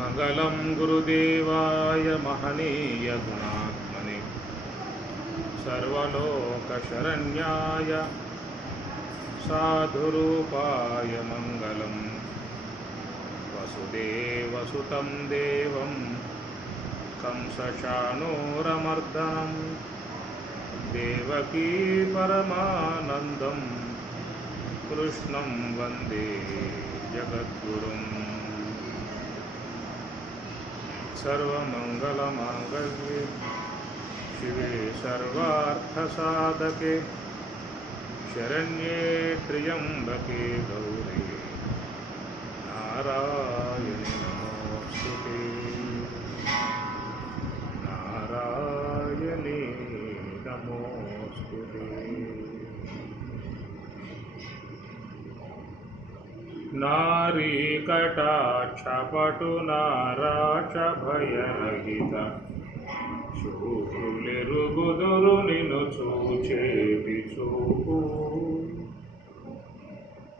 మంగళం గురుదేవాయ మహనీయ గుణాత్మనే సర్వలోకశరణ్యాయ సాధురూపాయ మంగళం వసుదేవసుతం దేవం కంసశానూరమర్దనం దేవకీ పరమానందం కృష్ణం వందే జగద్గురుం. సర్వమంగళమాంగళ్యే శివే సర్వార్థసాధకే శరణ్యే త్ర్యంబకే గౌరీ నారాయణి నమోస్తుతే. నారాయణి నమోస్తుతే. నారీ కటాక్షపటు నారాచ భయరహిత చూపులెరుగుదురు నిన్ను చూచేటి చూపు.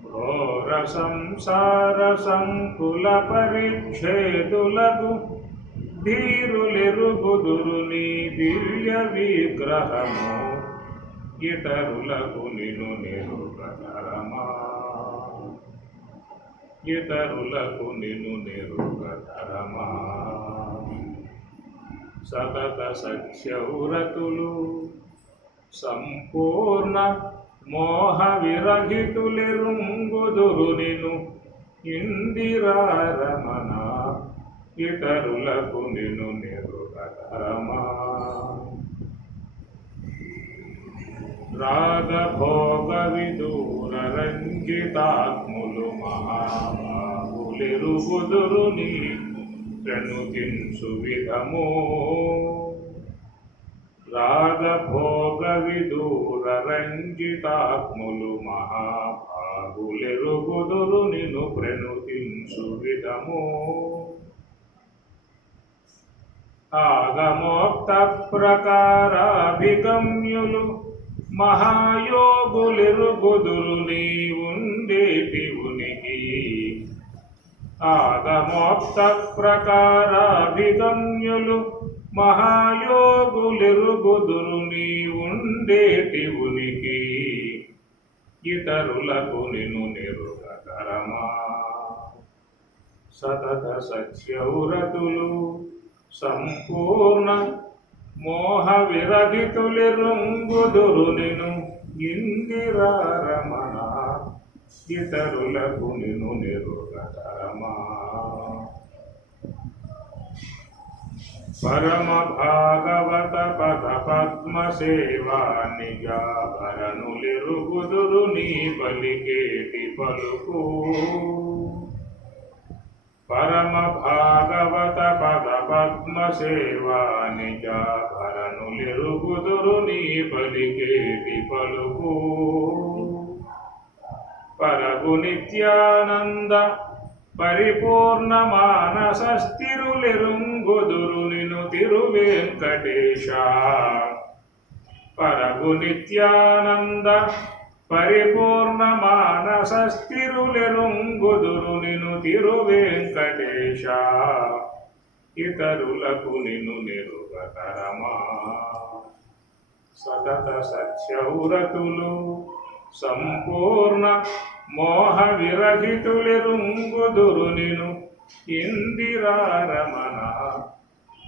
ఘోర సంసార సంకుల పరిచ్ఛేదులకు ధీరులెరుగుదురు నీ దివ్య విగ్రహము. ఇతరులకు నిన్ను నెరుగతరమా, ఇతరులకు నిన్ను నెరుగతరమా. సతత సత్యవ్రతులు సంపూర్ణ మోహ విరహితులెరుంగుదురు నిన్ను ఇందిరారమణ. ఇతరులకు నిన్ను నెరుగతరమా. రాగభోగ విదూర రంజితాత్ములు మహాబాహులెరుగుదురు నీ ప్రణుతించు విధము. రాగభోగ విదూర రంజితాత్ములు మహాబాహులెరుగుదురు నిన్ను ప్రణుతించు విధము. ఆగమోక్త ప్రకారాభిగమ్యులు మహాయోగులెరుగుదురు నీ ఉండేటి ఉనికి. ఆగమోక్త ప్రకారాభిగమ్యులు మహాయోగులెరుగుదురు నీ ఉండేటి ఉనికి. ఇతరులకు నిన్ను నెరుగతరమా. సతత సత్యవ్రతులు సంపూర్ణ మోహ విరహితులెరుంగుదురు నిన్ను ఇందిరారమణ. ఇతరులకు నిన్ను నెరుగతరమా. పరమ భాగవత పద పద్మ సేవా నిజాభరణులెరుగుదురు నీ పలికేటి పలుకు. పరమ భాగవత పద పద్మ సేవా నిజాభరణులెరుగుదురు నీ పలికేటి పలుకు. పరగు నిత్యానంద పరిపూర్ణ మానస స్థిరులెరుంగుదురు నిన్ను తిరువేంకటేశ. పరగు నిత్యానంద పరిపూర్ణ మానస స్థిరులెరుంగుదురు నిన్ను తిరువేంకటేశ. ఇతరులకు నిన్ను నెరుగతరమా. సతత సత్యవ్రతులు సంపూర్ణ మోహ విరహితులెరుంగుదురు నిన్ను ఇందిరారమణ.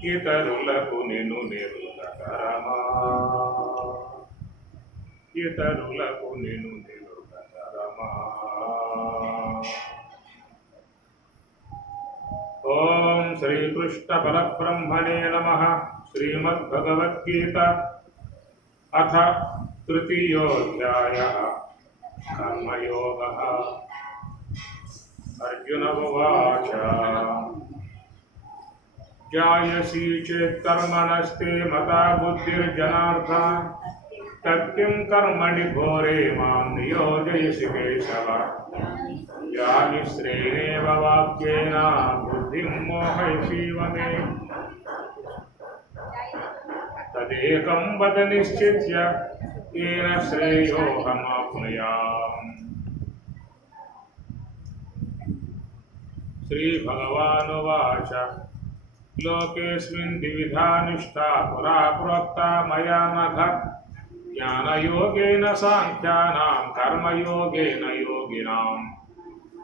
ఇతరులకు నిన్ను నెరుగతరమా. ఇతరులకు నిన్ను నెరుగతరమా. ఓం శ్రీకృష్ణ పరబ్రహ్మణే నమః. శ్రీమద్భగవద్గీత అథ తృతీయోధ్యాయః కర్మయోగః. అర్జున ఉవాచ జ్ఞాయసి చేత్ కర్మణస్తే మతా బుద్ధిర్జనార్దన తత్కిం కర్మణి ఘోరే మాం నియోజయసి కేశవ. యాని శ్రేణేవ వాక్యేన బుద్ధిం మోహయసీవ మే. తదేకం వద నిశ్చిత్య येन श्रेयोऽहमाप्नुयाम्. श्रीभगवानुवाच लोकेऽस्मिन् द्विविधा निष्ठा पुरा प्रोक्ता मया नघ ज्ञानयोगेन साङ्ख्यानां कर्मयोगेन योगिनां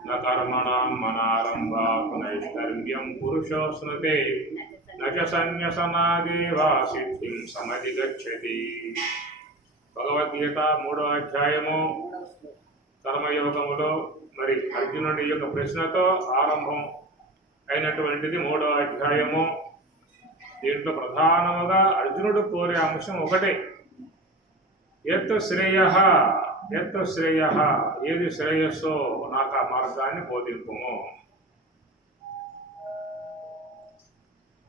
न कर्मणां मनारम्भात् नैष्कर्म्यं पुरुषो स्नुते न च सन्न्यसनादेव सिद्धिं समधिगच्छति। భగవద్గీత 3వ అధ్యాయము కర్మయోగములో మరి అర్జునుడి యొక్క ప్రశ్నతో ఆరంభం అయినటువంటిది 3వ అధ్యాయము. దీంట్లో ప్రధానముగా అర్జునుడు కోరే అంశం ఒకటే, ఎత్తు శ్రేయ ఏది శ్రేయస్సో నాకు ఆ మార్గాన్ని బోధింపుము.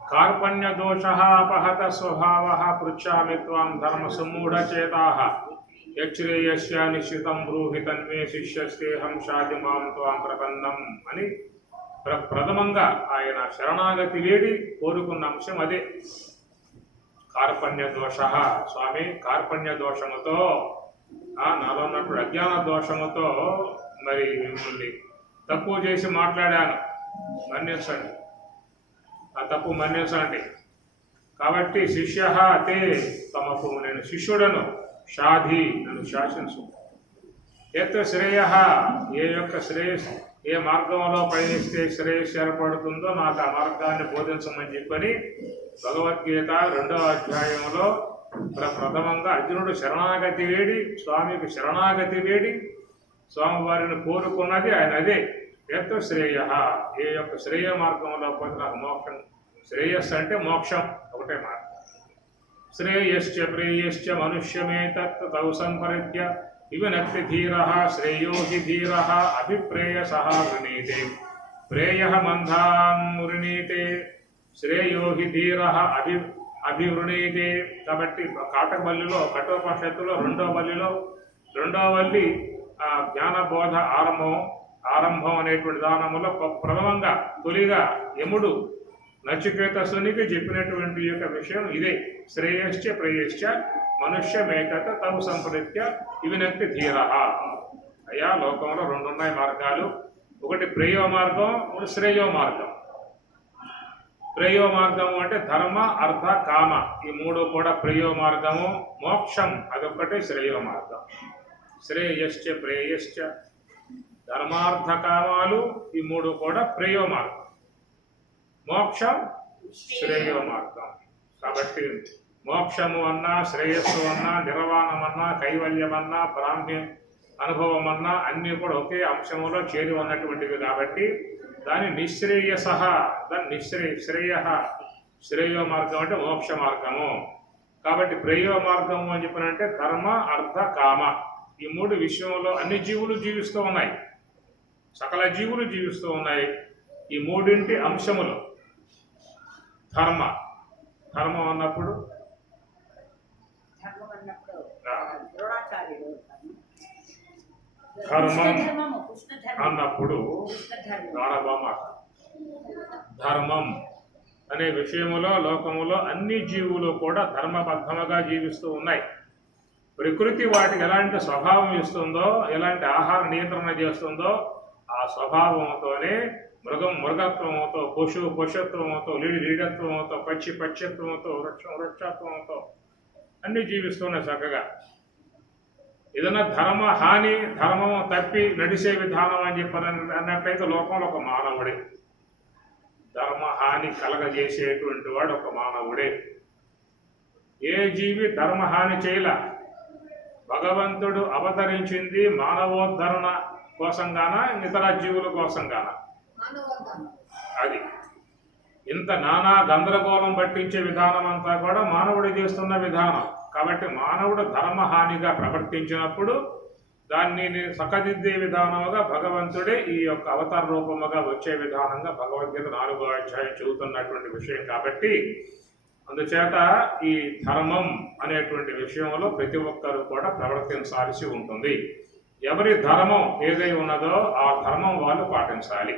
కార్పణ్య దోష అపహత స్వభావ పృచ్ఛామి త్వాం ధర్మ సమ్మూఢచేతాః యశ్రేయస్య నిశ్చితం బ్రూహి తన్మే శిష్యస్తేహం షాది మాం త్వాం ప్రపన్నం అని ప్రథమంగా ఆయన శరణాగతి వేడి కోరుకున్న అంశం అదే. కార్పణ్య దోష, స్వామి కార్పణ్య దోషముతో నాలో ఉన్నప్పుడు అజ్ఞాన దోషముతో మరి మిమ్మల్ని తక్కువ చేసి మాట్లాడాను, మన్నించండి, ఆ తప్పు మన్నించండి. కాబట్టి శిష్య తే తమకు నేను శిష్యుడను, షాధి నన్ను శాసించు. ఎత్ శ్రేయ ఏ యొక్క శ్రేయస్ ఏ మార్గంలో పయనిస్తే శ్రేయస్సు ఏర్పడుతుందో నాకు ఆ మార్గాన్ని బోధించమని చెప్పని భగవద్గీత 2వ అధ్యాయంలో ప్రథమంగా అర్జునుడు శరణాగతి వేడి స్వామికి శరణాగతి వేడి స్వామివారిని కోరుకున్నది ఆయన అదే. ఎత్ శ్రేయ ఏ యొక్క శ్రేయ మార్గంలో పోతే నాకు మోక్షం, శ్రేయస్సు అంటే మోక్షం ఒకటే మార్గం. శ్రేయశ్చ ప్రేయశ్చ మనుష్యమేతత్ తౌ సంపరిత్య వినక్తి ధీర శ్రేయో హి ధీర అభిప్రేయస వృణీతే ప్రేయ మందాన్ వృణీతే శ్రేయో హి ధీర అభివృణీతే. కాబట్టి కాటకబల్లిలో కఠోపనిషత్తులో 2వ బల్లిలో 2వ వల్లి జ్ఞానబోధ ఆరంభం అనేటువంటి దానములో ప్రథమంగా తొలిగా యముడు నచికేతసునికి చెప్పినటువంటి యొక్క విషయం ఇదే. శ్రేయశ్చ ప్రేయశ్చ మనుష్యమేతత్ తౌ సంప్రత్య వినక్తి ధీర. అయ్యా లోకంలో 2 ఉన్నాయి మార్గాలు, ఒకటి ప్రేయో మార్గం, ఒకటి శ్రేయో మార్గం. ప్రేయో మార్గము అంటే ధర్మ అర్థ కామ, ఈ 3 కూడా ప్రేయో మార్గము. మోక్షం అదొక్కటే శ్రేయో మార్గం. శ్రేయశ్చ ప్రేయశ్చ ధర్మార్థ కామాలు ఈ 3 కూడా ప్రేయో మార్గం. మోక్షం శ్రేయో మార్గం. కాబట్టి మోక్షము అన్నా, శ్రేయస్సు అన్నా, నిర్వాణం అన్నా, కైవల్యం అన్నా, బ్రాహ్మ్య అనుభవం అన్నా అన్నీ కూడా ఒకే అంశంలో చేరి ఉన్నటువంటివి. కాబట్టి దాని నిశ్రేయస, దాని శ్రేయో మార్గం అంటే మోక్ష మార్గము. కాబట్టి ప్రేయో మార్గము అని చెప్పినంటే ధర్మ అర్థ కామ ఈ 3 విషయంలో అన్ని జీవులు జీవిస్తూ ఉన్నాయి, సకల జీవులు జీవిస్తూ ఉన్నాయి. ఈ 3 అంశములు ధర్మం అన్నప్పుడు ధర్మం అన్నప్పుడు ధర్మం అనే విషయములో లోకములో అన్ని జీవులు కూడా ధర్మబద్ధముగా జీవిస్తూ ఉన్నాయి. ప్రకృతి వాటికి ఎలాంటి స్వభావం ఇస్తుందో, ఎలాంటి ఆహార నియంత్రణ చేస్తుందో ఆ స్వభావంతోనే మృగత్వముతో, పశుత్వముతో, లీడత్వముతో, పక్షత్వముతో, వృక్షత్వముతో అన్ని జీవిస్తున్నాయి చక్కగా. ఏదైనా ధర్మ హాని, ధర్మం తప్పి నడిచే విధానం అని చెప్పి అన్నట్లయితే లోకంలో ఒక మానవుడే. ధర్మ హాని కలగజేసేటువంటి వాడు ఒక మానవుడే. ఏ జీవి ధర్మ హాని చేయలా. భగవంతుడు అవతరించింది మానవోద్ధరణ కోసంగాన, ఇతర జీవుల కోసంగాన. అది ఇంత నానా గందరగోళం పట్టించే విధానం అంతా కూడా మానవుడు చేస్తున్న విధానం. కాబట్టి మానవుడు ధర్మహానిగా ప్రవర్తించినప్పుడు దాన్ని సకదిద్దే విధానముగా భగవంతుడే ఈ యొక్క అవతార రూపముగా వచ్చే విధానంగా భగవద్గీత 4వ అధ్యాయం చెబుతున్నటువంటి విషయం. కాబట్టి అందుచేత ఈ ధర్మం అనేటువంటి విషయంలో ప్రతి ఒక్కరూ కూడా ప్రవర్తించాల్సి ఉంటుంది. ఎవరి ధర్మం ఏదై ఉన్నదో ఆ ధర్మం వాళ్ళు పాటించాలి.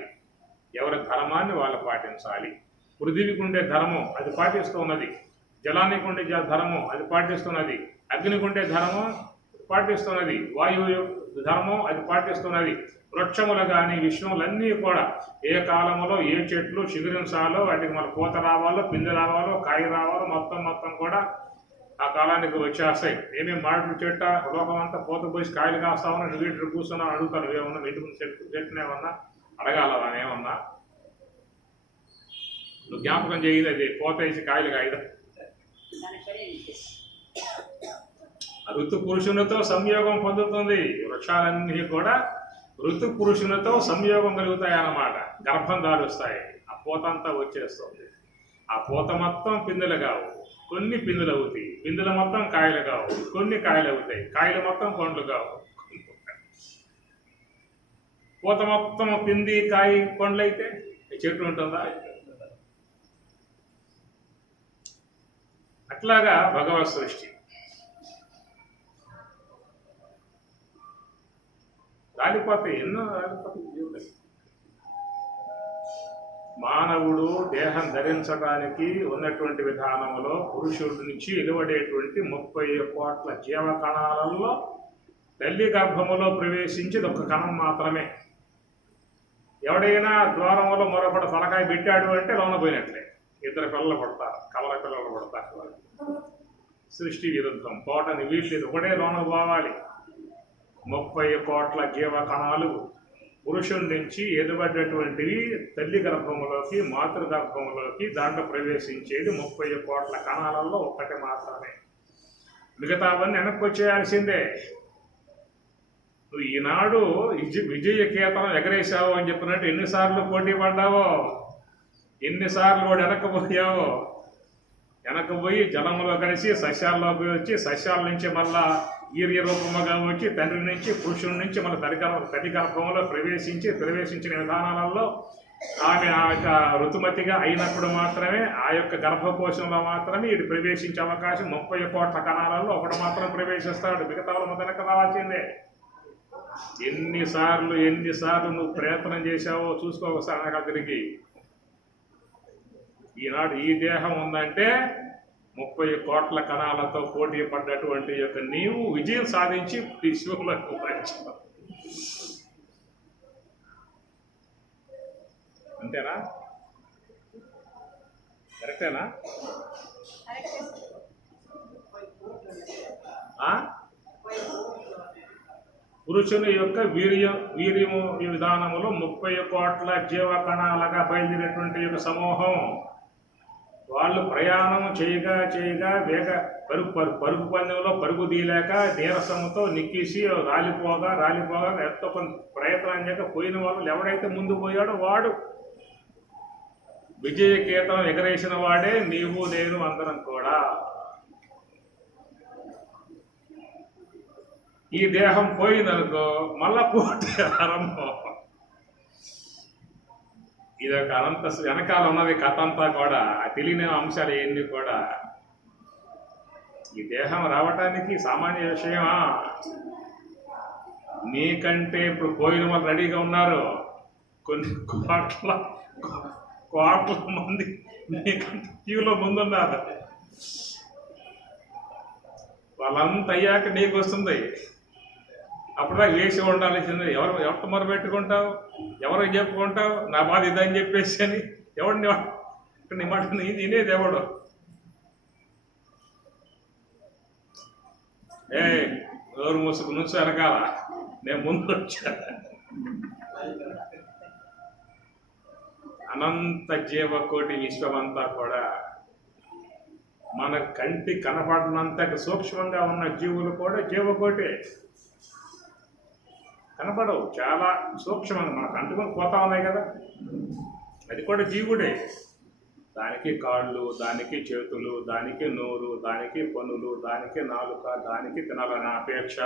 ఎవరి ధర్మాన్ని వాళ్ళు పాటించాలి. పృథివీకి ఉండే ధర్మం అది పాటిస్తున్నది, జలానికి ఉండే ధర్మం అది పాటిస్తున్నది, అగ్నికి ఉండే ధర్మం పాటిస్తున్నది, ధర్మం అది పాటిస్తున్నది. వృక్షములు కానీ విష్ణువులన్నీ కూడా ఏ కాలంలో ఏ చెట్లు చిగురించాలో, వాటికి మన పూత రావాలో, పిండి రావాలో, కాయ రావాలో మొత్తం కూడా ఆ కాలానికి వచ్చేస్తాయి. ఏమేమి మామిడి చెట్ట లోకం అంతా పూత పోసి కాయలు కాస్తామని నువ్వు ఇటు కూర్చున్నావు అడుగుతాను. ఏమన్నా ఇంటి ముందు చెట్టునే ఏమన్నా అడగాల ఏమన్నా నువ్వు జ్ఞాపకం చేయదు. అది పూత వేసి కాయలు కాయదా? ఋతు పురుషునితో సంయోగం పొందుతుంది. వృక్షాలన్నీ కూడా ఋతు పురుషునితో సంయోగం కలుగుతాయి అన్నమాట. గర్భం దాలుస్తాయి. ఆ పూత అంతా వచ్చేస్తుంది. ఆ పూత మొత్తం పిందెలు కావు, కొన్ని పిందులు అవుతాయి. పిందులు మొత్తం కాయలు కావు, కొన్ని కాయలు అవుతాయి. కాయలు మొత్తం పండ్లు కావు. పూత మొత్తం పిండి కాయ పండ్లు అయితే చెట్టు ఉంటుందా? అట్లాగా భగవత్ సృష్టి. రాలిపోతాయి, ఎన్నో రాలిపోతాయి. మానవుడు దేహం ధరించడానికి ఉన్నటువంటి విధానంలో పురుషుడి నుంచి వెలువడేటువంటి 30 కోట్ల జీవకణాలలో తల్లి గర్భములో ప్రవేశించేది ఒక కణం మాత్రమే. ఎవడైనా ద్వారంలో మరొకటి తలకాయ పెట్టాడు అంటే లోన పోయినట్లే. 2 పిల్లలు పడతారు, కవల పిల్లలు పడతారు. సృష్టి విరుద్ధం. పోటని వీళ్ళు ఒకటే లోన పోవాలి. 30 కోట్ల జీవకణాలు పురుషుడి నుంచి ఎదుబడ్డటువంటివి తల్లి గర్భములోకి, మాతృగర్భములోకి దాంట్లో ప్రవేశించేది 30 కోట్ల కణాలలో ఒక్కటి మాత్రమే. మిగతావన్నీ వెనక్కి వచ్చేయాల్సిందే. నువ్వు ఈనాడు విజయకేతనం ఎగరేసావు అని చెప్పినట్టు ఎన్నిసార్లు పోటీ పడ్డావో, ఎన్నిసార్లు వాడు వెనక్కిపోయావో. వెనక్కిపోయి జలంలో కలిసి సస్యాల్లోకి వచ్చి, సస్యాల నుంచి మళ్ళా వీర్య రూపముగా వచ్చి, తండ్రి నుంచి పురుషుడి నుంచి మన తల్లి గర్భంలో ప్రవేశించిన విధానాలలో ఆమె ఆ యొక్క ఋతుమతిగా అయినప్పుడు మాత్రమే, ఆ యొక్క గర్భకోశంలో మాత్రమే ఇది ప్రవేశించే అవకాశం. 30 కోట్ల కణాలలో ఒకటి మాత్రం ప్రవేశిస్తాడు. మిగతా వెనక రావాల్సిందే. ఎన్నిసార్లు నువ్వు ప్రయత్నం చేశావో చూసుకో ఒకసారి వెనక తిరిగి. ఈనాడు ఈ దేహం ఉందంటే 30 కోట్ల కణాలతో పోటీ పడ్డటువంటి యొక్క నీవు విజయం సాధించి విశ్వంలోకి వచ్చావు. అంతేనా? కరెక్టేనా? పురుషుని యొక్క వీర్యము ఈ విధానములో 30 కోట్ల జీవకణాలుగా బయలుదేరేటువంటి యొక్క సమూహం. వాళ్ళు ప్రయాణం చేయగా పరుగు పందెంలో పరుగు తీయలేక నీరసంతో నిక్కేసి రాలిపోగా ఎంతో కొంత ప్రయత్నం చేయక పోయిన వాళ్ళు ఎవడైతే ముందు పోయాడో వాడు విజయకేతనం ఎగరేసిన వాడే నీవు నేను అందరం కూడా. ఈ దేహం పోయిందనుకో మళ్ళా పోటీ ఆరంభం. ఇదొక అనంత వెనకాల ఉన్నది కథ అంతా కూడా. ఆ తెలియని అంశాలు ఏంది కూడా. ఈ దేహం రావటానికి సామాన్య విషయమా? నీకంటే ఇప్పుడు పోయిన వాళ్ళు రెడీగా ఉన్నారు. కొన్ని కోట్ల మంది నీకంటే క్యూలో ముందున్నారు. వాళ్ళంతా అయ్యాక నీకు వస్తుంది. అప్పుడుదా వేసి ఉండాల్సింది. ఎవరితో మొరబెట్టుకుంటావు, ఎవరికి చెప్పుకుంటావు నా బాధ ఇదని చెప్పేసి అని. నీ మాట తినేది ఎవడు? నోరు మూసుకు నుంచి వెనకాల నేను ముందు వచ్చా. అనంత జీవకోటి విశ్వమంతా కూడా మన కంటి కనపడినంత సూక్ష్మంగా ఉన్న జీవులు కూడా జీవకోటే. కనపడవు, చాలా సూక్ష్మంగా మనకు అంటుకొని పోతా ఉన్నాయి కదా. అది కూడా జీవుడే. దానికి కాళ్ళు, దానికి చేతులు, దానికి నోరు, దానికి పనులు, దానికి నాలుక, దానికి తినాలనే అపేక్ష,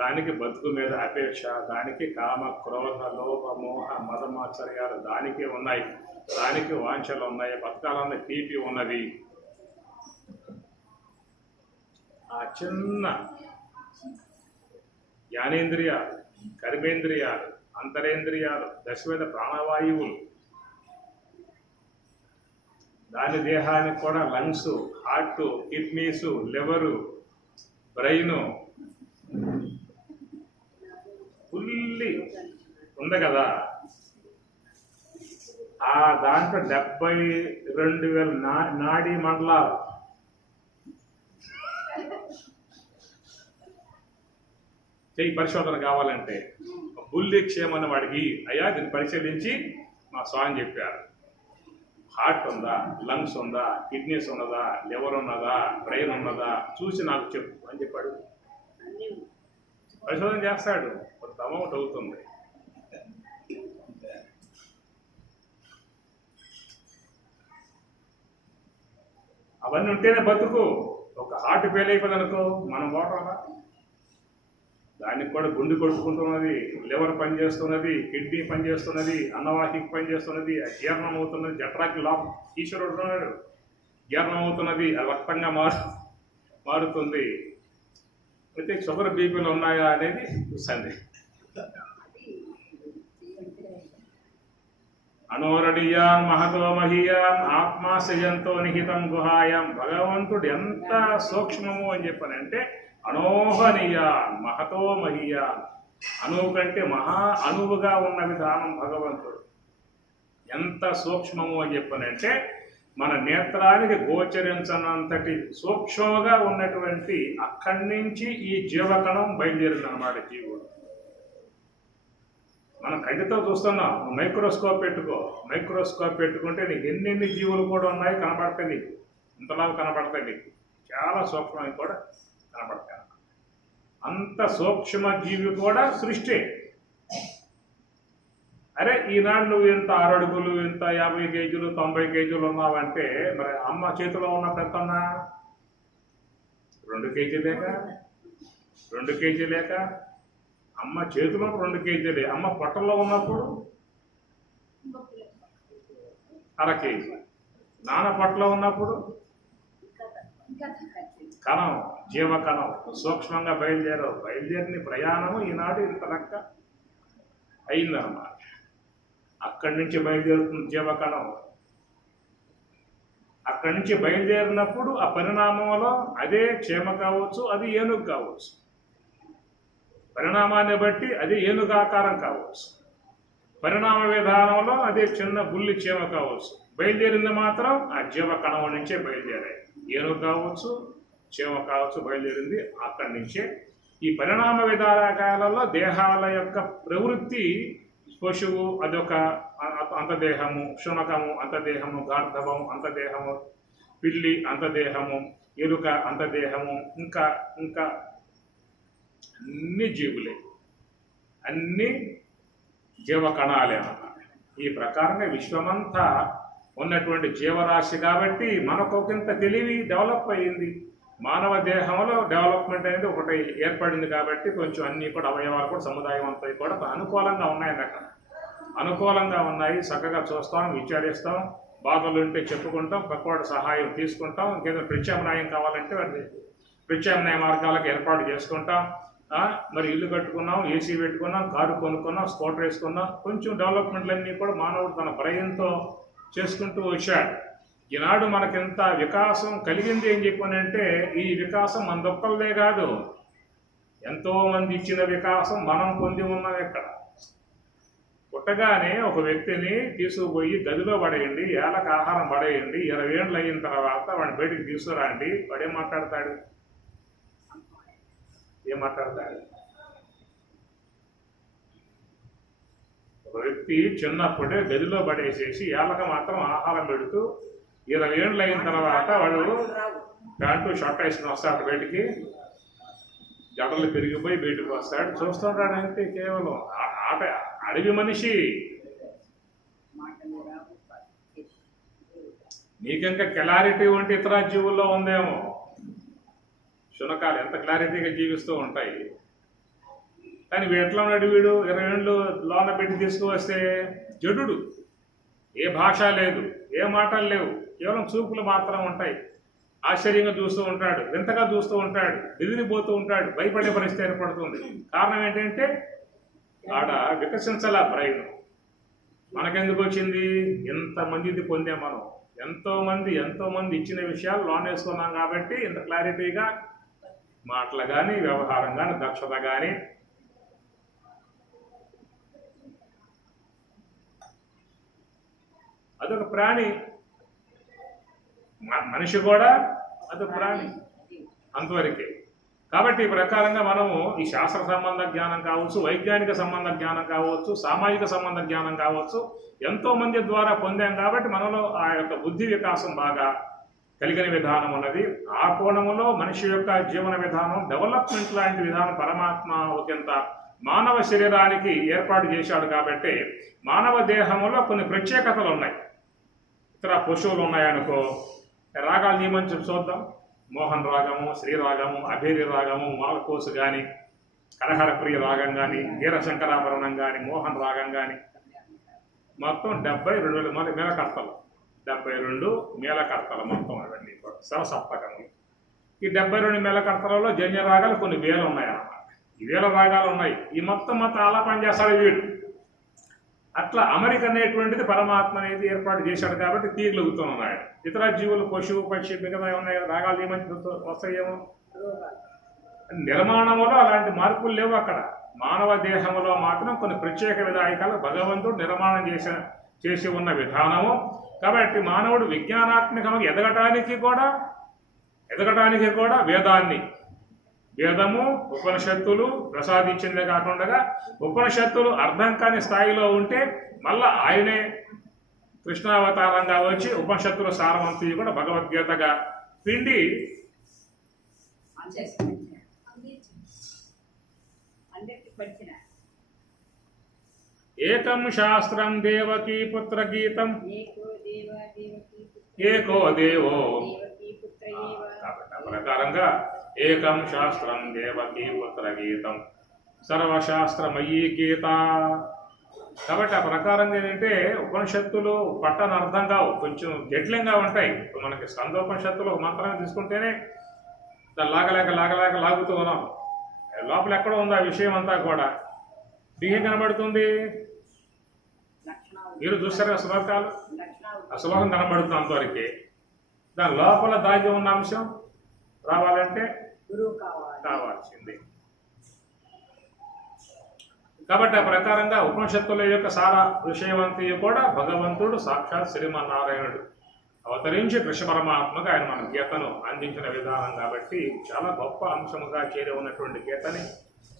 దానికి బతుకు మీద అపేక్ష, దానికి కామ క్రోధ లోభ మోహ మదమాచర్యాలు దానికి ఉన్నాయి. దానికి వాంఛలు ఉన్నాయి. బతకాలన్న తీపి ఉన్నది. ఆ చిన్న జ్ఞానేంద్రియాలు, కర్మేంద్రియాలు, అంతరేంద్రియాలు, దశవిధ ప్రాణవాయువులు, దాని దేహానికి కూడా లంగ్స్, హార్ట్, కిడ్నీసు, లివరు, బ్రెయిను, ఉంది కదా, ఆ దాంట్లో 72,000 నాడీ మండలాలు. చెయ్యి పరిశోధన కావాలంటే బుల్లి క్షేమని వాడికి అయ్యా దీన్ని పరిశీలించి మా స్వామి చెప్పారు. హార్ట్ ఉందా, లంగ్స్ ఉందా, కిడ్నీస్ ఉన్నదా, లివర్ ఉన్నదా, బ్రెయిన్ ఉన్నదా చూసి నాకు చెప్పు అని చెప్పాడు. పరిశోధన చేస్తాడు, కొంత అమౌంట్ అవుతుంది. అవన్నీ ఉంటేనే బతుకు. ఒక హార్ట్ ఫెయిల్ అయిపోయింది అనుకో, మనం పోవటం దానికి కూడా గుండె కొడుకుతుంటున్నది, లివర్ పనిచేస్తున్నది, కిడ్నీ పనిచేస్తున్నది, అన్నవాహికి పనిచేస్తున్నది, జీర్ణం అవుతున్నది, జఠరాకి ఈశ్వరుడు ఉన్నాడు, జీర్ణం అవుతున్నది, అది రక్తంగా మారుతుంది. అయితే షుగర్ బీపీలు ఉన్నాయా అనేది సందేహం. అనోరణీయాన్ మహతో మహీయాన్ ఆత్మాశయంతో నిహితం గుహాయం. భగవంతుడు ఎంత సూక్ష్మము అని చెప్పానంటే అనోహనీయాన్ మహతో మహీయాన్. అణువు కంటే మహా అణువుగా ఉన్న విధానం భగవంతుడు. ఎంత సూక్ష్మము అని చెప్పానంటే మన నేత్రానికి గోచరించనంతటి సూక్ష్మంగా ఉన్నటువంటి అక్కడి నుంచి ఈ జీవకణం బయలుదేరిందన్నమాట జీవుడు. మనం కంటితో చూస్తున్నాం, మైక్రోస్కోప్ పెట్టుకో, మైక్రోస్కోప్ పెట్టుకుంటే నీకు ఎన్నెన్ని జీవులు కూడా ఉన్నాయి కనపడతాయి, నీకు ఇంతలా కనపడతాయి, నీకు చాలా సూక్ష్మం కూడా కనపడతాయి. అంత సూక్ష్మ జీవి కూడా సృష్టి. అరే ఈనాడు నువ్వు ఇంత 6 అడుగులు, ఇంత 50 కేజీలు 90 కేజీలు ఉన్నావంటే మరి అమ్మ చేతిలో ఉన్నప్పుడు ఎంత ఉన్నా 2 కేజీలేక 2 కేజీలేక అమ్మ చేతిలో 2 కేజీలే. అమ్మ పొట్టలో ఉన్నప్పుడు 1/2 కేజీ, నాన్న పొట్టలో ఉన్నప్పుడు కణం, జీవకణం సూక్ష్మంగా బయలుదేరిన ప్రయాణము ఈనాడు ఇంత లెక్క అయిందన్నమాట. అక్కడి నుంచి బయలుదేరుతుంది జీవకణం. అక్కడి నుంచి బయలుదేరినప్పుడు ఆ పరిణామంలో అదే క్షేమ కావచ్చు, అది ఏనుగు కావచ్చు, పరిణామాన్ని బట్టి అది ఏనుగాకారం కావచ్చు, పరిణామ విధానంలో అదే చిన్న బుల్లి క్షేమ కావచ్చు. బయలుదేరింది మాత్రం ఆ జీవకణం నుంచే బయలుదేరాయి. ఏనుగు కావచ్చు, క్షేమ కావచ్చు, బయలుదేరింది అక్కడి నుంచే. ఈ పరిణామ విధానాలలో దేహాల యొక్క ప్రవృత్తి, పశువు అదొక అంతదేహము, శునకము అంతదేహము, గార్ధవము అంతదేహము, పిల్లి అంతదేహము, ఎలుక అంతదేహము, ఇంకా ఇంకా అన్ని జీవులే, అన్ని జీవకణాలే అన్నమాట. ఈ ప్రకారంగా విశ్వమంతా ఉన్నటువంటి జీవరాశి కాబట్టి మనకు ఒకంత తెలివి డెవలప్ అయ్యింది. మానవ దేహంలో డెవలప్మెంట్ అనేది ఒకటి ఏర్పడింది కాబట్టి కొంచెం అన్నీ కూడా అవయవాలు కూడా సముదాయం అంతా కూడా అనుకూలంగా ఉన్నాయి. అక్కడ అనుకూలంగా ఉన్నాయి. చక్కగా చూస్తాం, విచారిస్తాం, బాధలు ఉంటే చెప్పుకుంటాం, పక్కవాడి సహాయం తీసుకుంటాం, ఇంకేదో ప్రత్యామ్నాయం కావాలంటే వాటి ప్రత్యామ్నాయ మార్గాలకు ఏర్పాటు చేసుకుంటాం. మరి ఇల్లు కట్టుకున్నాం, ఏసీ పెట్టుకున్నాం, కారు కొనుక్కున్నాం, స్కూటర్ వేసుకున్నాం. కొంచెం డెవలప్మెంట్లన్నీ కూడా మానవుడు తన బ్రెయిన్తో చేసుకుంటూ వచ్చాడు. ఈనాడు మనకింత వికాసం కలిగింది ఏం చెప్పానంటే ఈ వికాసం మనదొక్కలదే కాదు, ఎంతోమంది ఇచ్చిన వికాసం మనం పొంది ఉన్నాం. ఎక్కడ పుట్టగానే ఒక వ్యక్తిని తీసుకుపోయి గదిలో పడేయండి, ఏళ్ళకి ఆహారం పడేయండి, 20 ఏళ్ళు అయిన తర్వాత వాడిని బయటికి తీసుకురండి, వాడేం మాట్లాడతాడు? ఏం మాట్లాడతాడు? ఒక వ్యక్తి చిన్నప్పుడే గదిలో పడేసేసి ఏళ్ళకి మాత్రం ఆహారం పెడుతూ 20 ఏళ్ళు అయిన తర్వాత వాడు ప్యాంటు షర్ట్ వేసుకుని వస్తాడు బయటికి, జడలు పెరిగిపోయి బయటకు వస్తాడు. చూస్తుంటాడంటే కేవలం ఆట అడవి మనిషి. నీకింకా క్లారిటీ ఉంటే ఇతర జీవుల్లో ఉందేమో. శునకాలు ఎంత క్లారిటీగా జీవిస్తూ ఉంటాయి. కానీ ఎట్లా ఉన్నాడు వీడు? 20 ఏళ్ళు లోన పెట్టి తీసుకువస్తే జడుడు, ఏ భాష లేదు, ఏ మాటలు లేవు, కేవలం చూపులు మాత్రం ఉంటాయి. ఆశ్చర్యంగా చూస్తూ ఉంటాడు, వింతగా చూస్తూ ఉంటాడు, బెదిరిపోతూ ఉంటాడు, భయపడే పరిస్థితి ఏర్పడుతుంది. కారణం ఏంటంటే ఆడ వికసించాల బ్రెయిన్. మనకెందుకు వచ్చింది? ఎంతమందిది పొందాం మనం, ఎంతోమంది ఇచ్చిన విషయాలు లోన్ వేసుకున్నాం కాబట్టి ఇంత క్లారిటీగా మాటలు కానీ, వ్యవహారం కానీ, దక్షత కానీ అదొక ప్రాణి. మనిషి కూడా అదొక ప్రాణి, అంతవరకే. కాబట్టి ఈ ప్రకారంగా మనము ఈ శాస్త్ర సంబంధ జ్ఞానం కావచ్చు, వైజ్ఞానిక సంబంధ జ్ఞానం కావచ్చు, సామాజిక సంబంధ జ్ఞానం కావచ్చు, ఎంతోమంది ద్వారా పొందాం. కాబట్టి మనలో ఆ యొక్క బుద్ధి వికాసం బాగా కలిగిన విధానం ఉన్నది. ఆ కోణములో మనిషి యొక్క జీవన విధానం, డెవలప్మెంట్ లాంటి విధానం పరమాత్మ ఒకంత మానవ శరీరానికి ఏర్పాటు చేశాడు. కాబట్టి మానవ దేహంలో కొన్ని ప్రత్యేకతలు ఉన్నాయి. ఇతర పశువులు ఉన్నాయనుకో, రాగాలు నియమించి చూద్దాం. మోహన్ రాగము, శ్రీరాగము, అభేరి రాగము, మాలకోసు కానీ, కరహరప్రియ రాగం కానీ, వీరశంకరాభరణం కానీ, మోహన్ రాగం కానీ, మొత్తం 72 మేళకర్తలు, 72 మేళకర్తలు మొత్తం అవన్నీ కూడా సవసప్తకములు. ఈ 72 మేళకర్తలలో జన్య రాగాలు కొన్ని వేలు ఉన్నాయన్నమాట. ఈ వేల రాగాలు ఉన్నాయి. ఈ మొత్తం అలా పనిచేస్తాడు వీడు. అట్లా అమరిక అనేటువంటిది పరమాత్మ అనేది ఏర్పాటు చేశాడు. కాబట్టి తీగలుగుతూ ఉన్నాయి. ఇతర జీవులు, పశువు, పక్షి, మిగతా ఉన్నాయి, రాగాలు ఏమంచి వస్తాయేమో. నిర్మాణంలో అలాంటి మార్పులు లేవు. అక్కడ మానవ దేహంలో మాత్రం కొన్ని ప్రత్యేక విధాయికాలు భగవంతుడు నిర్మాణం చేసి ఉన్న విధానము. కాబట్టి మానవుడు విజ్ఞానాత్మకంగా ఎదగటానికి కూడా వేదము, ఉపనిషత్తులు ప్రసాదించిందే కాకుండా ఉపనిషత్తులు అర్థం కాని స్థాయిలో ఉంటే మళ్ళా ఆయనే కృష్ణావతారంగా వచ్చి ఉపనిషత్తుల సారవంతి కూడా భగవద్గీతగా పిండి ఏకం శాస్త్రం దేవకీ పుత్ర గీతం ఏకో దేవో. కాబట్టి ప్రకారంగా ఏకం శాస్త్రం దేవకీ పుత్ర గీతం సర్వశాస్త్రమయీ గీత. కాబట్టి ఆ ప్రకారంగా ఏంటంటే ఉపనిషత్తులు పట్టని అర్థం కావు, కొంచెం జటిలంగా ఉంటాయి. ఇప్పుడు మనకి స్కందోపనిషత్తులు ఒక మంత్రాన్ని తీసుకుంటేనే దాన్ని లాగలేక లాగుతూ ఉన్నాం. లోపల ఎక్కడో ఉంది ఆ విషయం అంతా కూడా. దీనికి కనబడుతుంది, మీరు చూస్తారు ఆ శ్లోకాలు, ఆ శ్లోకం కనబడుతుంది అంతవరకే. దాని లోపల దాగి ఉన్న అంశం రావాలంటే గురువు కావాల్సింది. కాబట్టి ఆ ప్రకారంగా ఉపనిషత్తుల యొక్క సారా విషయవంతి కూడా భగవంతుడు సాక్షాత్ శ్రీమన్నారాయణుడు అవతరించి కృష్ణ పరమాత్మగా ఆయన మన గీతను అందించిన విధానం. కాబట్టి చాలా గొప్ప అంశముగా చేరి ఉన్నటువంటి గీతని